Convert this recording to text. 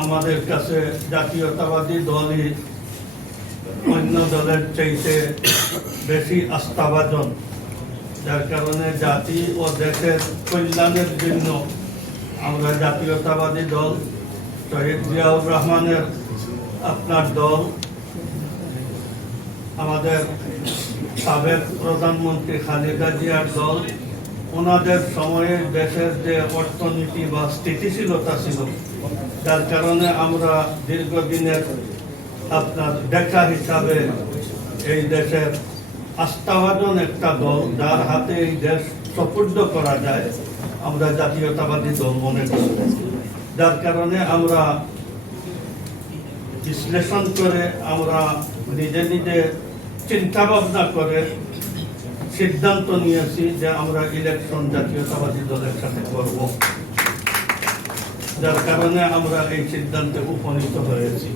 আমাদের কাছে জাতীয়তাবাদী দলই অন্য দলের চাইতে বেশি আস্থাভাজন, যার কারণে জাতি ও দেশের কল্যাণের জন্য আমরা জাতীয়তাবাদী দল, শহীদ জিয়াউর রহমানের আপনার দল, আমাদের সাবেক প্রধানমন্ত্রী খালেদা জিয়ার দল, ওনাদের সময়ে দেশের যে অর্থনীতি বা স্থিতিশীলতা ছিল, যার কারণে আমরা দীর্ঘদিনের আপনার দেখা হিসাবে এই দেশের আস্থাভাজন একটা দল, যার হাতে এই দেশ সুপর্দ করা যায়, আমরা জাতীয়তাবাদী দল মনে করি। যার কারণে আমরা বিশ্লেষণ করে, আমরা নিজে নিজে চিন্তা ভাবনা করে সিদ্ধান্ত নিয়েছি যে আমরা ইলেকশন জাতীয়তাবাদী দলের সাথে করব। যার কারণে আমরা এই সিদ্ধান্তে উপনীত হয়েছি।